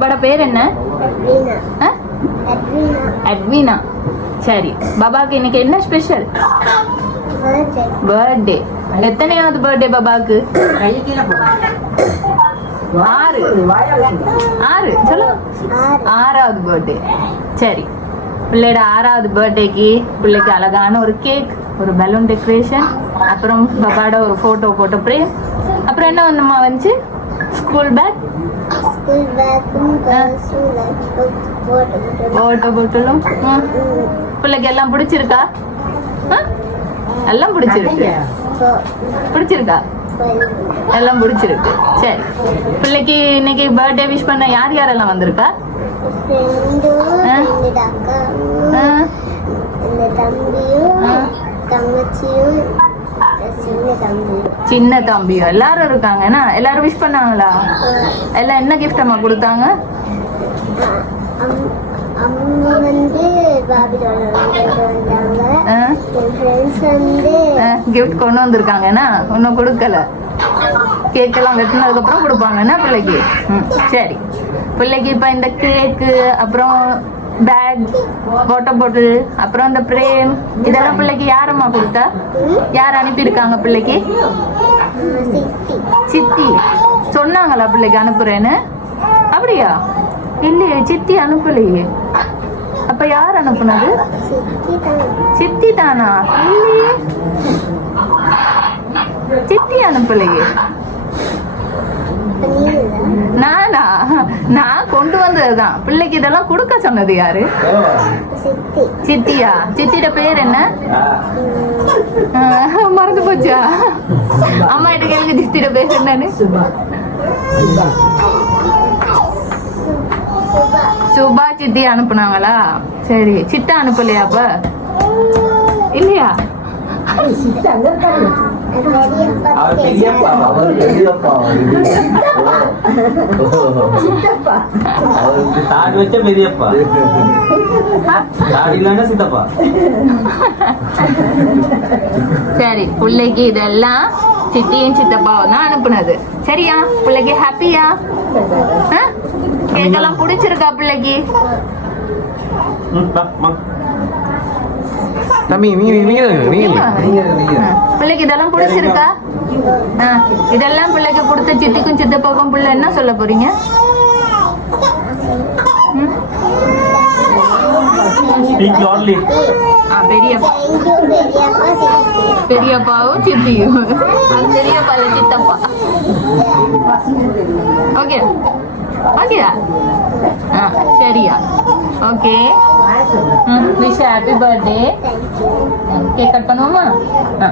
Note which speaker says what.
Speaker 1: பாபாட பேர் என்ன?
Speaker 2: அட்வீனா.
Speaker 1: சரி. பாபாக்கு இன்னைக்கு என்ன ஸ்பெஷல்
Speaker 2: பர்த்டே
Speaker 1: எத்தனையாவது பர்த்டே பாபாக்கு. ஆறு. ஆறு. சொல்லு.
Speaker 2: ஆறு.
Speaker 1: ஆறாவது பர்த்டே சரி. பிள்ளையோட ஆறாவது பர்த்டேக்கு பிள்ளைக்கு அழகான ஒரு கேக் ஒரு பலூன் டெக்கரேஷன் அப்புறம் பாபாட ஒரு ஃபோட்டோ போட்டோ ஃப்ரேம் அப்புறம் என்ன ஒன்றுமா வந்துச்சு? ஸ்கூல் பேக்
Speaker 2: பாக்ஸ் போட்டு
Speaker 1: ஃபோட்டோ போட்டலும் பிள்ளைக்கு எல்லாம் பிடிச்சிருக்கா? எல்லாம் பிடிச்சிருக்கு பிடிச்சிருக்கா எல்லாம் பிடிச்சிருக்கு சரி பிள்ளைக்கு இன்னைக்கு பர்த்டே விஷ் பண்ண யார் யாரெல்லாம் வந்திருக்கா
Speaker 2: தம்பியும். தங்கச்சியும் சின்ன தம்பியும்
Speaker 1: எல்லாரும் இருக்காங்க. என்ன? இருக்காங்கன்னா எல்லாரும் விஷ் பண்ணாங்களா? எல்லாம் என்ன கிஃப்ட் அம்மா கொடுத்தாங்க?
Speaker 2: கிஃப்ட் கொண்டு வந்திருக்காங்க.
Speaker 1: என்ன? ஒன்றும் கொண்டு கொடுக்கல கேக்கெல்லாம் வெட்டினதுக்கு அப்புறம் கொடுப்பாங்கன்னா பிள்ளைக்கு? ம் சரி. பிள்ளைக்கு இப்போ இந்த கேக்கு அப்புறம் பேக் வாட்டர் பாட்டில் அப்புறம் இந்த பிரேம் இதெல்லாம் பிள்ளைக்கு யாரம்மா கொடுத்தா? யார் அனுப்பியிருக்காங்க பிள்ளைக்கு?
Speaker 2: சித்தி.
Speaker 1: சொன்னாங்களா பிள்ளைக்கு அனுப்புறேன்னு? அப்படியா? இல்லையே சித்தி அனுப்பலையே. அப்ப யார் அனுப்புனது?
Speaker 2: சித்தி
Speaker 1: சித்தி தானா? இல்லையே. சித்தி அனுப்பலையே. நானா நான் கொண்டு வந்ததுதான். பிள்ளைக்கு இதெல்லாம் கொடுக்க சொன்னது யாரு?
Speaker 2: சித்தி.
Speaker 1: சித்தியா? சித்தியோட பேர் என்ன மறந்து போச்சா அம்மா கிட்ட கேளுங்க சித்தியோட பேர் என்னன்னு
Speaker 3: சுபா சுபா
Speaker 2: சுபா
Speaker 1: சுபா சித்தி அனுப்புனாங்களா சரி சித்தா அனுப்பலையா அப்ப இல்லையா
Speaker 3: சித்தி
Speaker 4: அவர் பெரியப்பா அவர் பெரியப்பா அவருக்கு தாடி வச்ச பெரியப்பா. தாடி இல்லைன்னா சித்தப்பா.
Speaker 1: சரி பிள்ளைக்கு இதெல்லாம் சித்தியும் சித்தப்பாவும் தான் அனுப்புனது. சரியா? பிள்ளைக்கு ஹாப்பியா கேக்கெல்லாம் பிடிச்சிருக்கா பிள்ளைக்கு.
Speaker 5: தம்பி நீங்க நீங்க நீங்க
Speaker 1: பிள்ளைக்கு இதெல்லாம் பிடிச்சிருக்கா? ஆ, இதெல்லாம் பிள்ளைக்கு கொடுத்த சித்திக்கும் சித்தப்பாக்கும் பிள்ளை என்ன சொல்ல போறீங்க? பெரியப்பாவும் சித்தியும் பெரியப்பா இல்ல சித்தப்பா? ஓகே. ஓகேயா ஆ சரியா okay wish happy birthday
Speaker 2: thank you
Speaker 1: cake cut பண்ணுவோமா ஆ